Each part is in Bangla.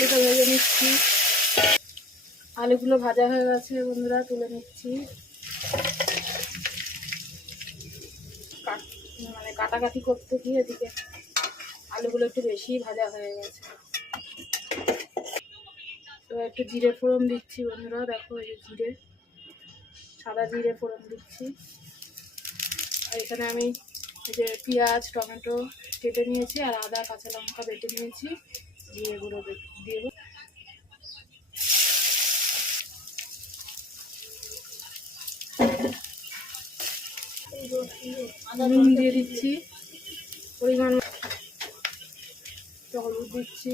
আলুটা ভেজে নিচ্ছি। আলুগুলো ভাজা হয়ে গেছে বন্ধুরা, তুলে নিচ্ছি। মানে কাটাকাটি করতে গিয়ে এদিকে আলুগুলো একটু বেশি ভাজা হয়ে গেছে। তো একটু জিরে ফোড়ন দিচ্ছি বন্ধুরা, দেখো এই যে জিরে, সাদা জিরে ফোড়ন দিচ্ছি। আর এখানে আমি এই যে পেঁয়াজ টমেটো কেটে নিয়েছি আর আদা কাঁচা লঙ্কা বেটে নিয়েছি, জিরে গুঁড়ো দিয়ে নুন দিয়ে দিচ্ছি পরিমাণ, হলুদ দিচ্ছি,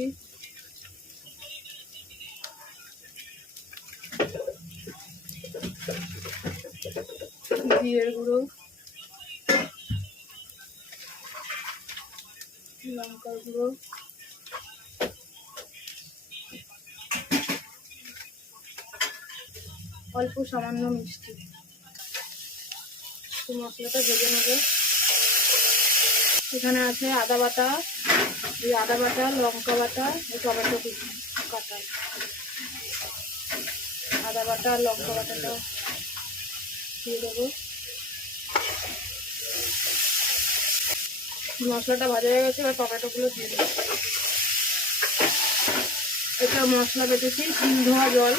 জিরের গুঁড়ো, লঙ্কার গুঁড়ো, অল্প সামান্য মিষ্টি। মশলাটা ভেজে নেব। এখানে আছে আদা বাটা, এই আদা বাটা, লঙ্কা বাটা, টমেটো কাটা। আদা বাটা আর লঙ্কা বাটাটা দিয়ে দেবো। মশলাটা ভাজা হয়ে গেছে, এবার টমেটোগুলো দিয়ে দেবো। এটা মশলা বেটেছি, শিল ধোয়া জল।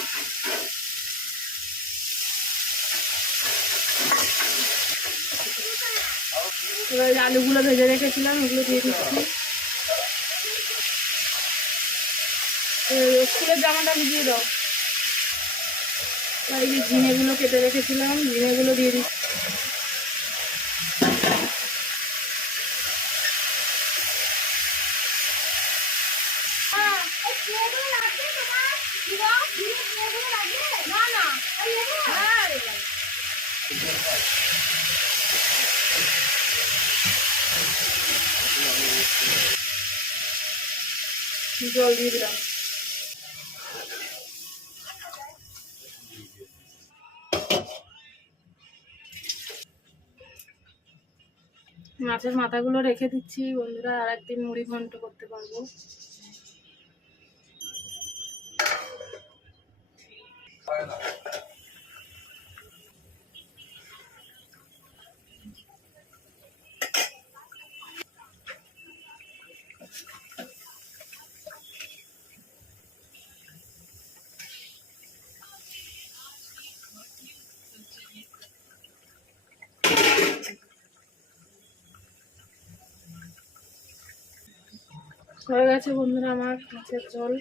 এবার আলুগুলো ভেজে রেখেছিলাম এগুলো দিয়ে দিচ্ছি। স্কুলের জামাটা ভিজিয়ে দাও। আর এই যে ঝিঙেগুলো কেটে রেখেছিলাম, ঝিঙেগুলো দিয়ে দিচ্ছি। জল দিয়ে দিলাম। মাছের মাথাগুলো রেখে দিচ্ছি বন্ধুরা, আর একদিন মুড়ি ঘন্ট করতে পারবো। হয়ে গেছে বন্ধুরা আমার মাছের ঝোল।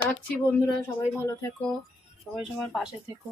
রাখছি বন্ধুরা, সবাই ভালো থেকো, সবাই সবার পাশে থেকো।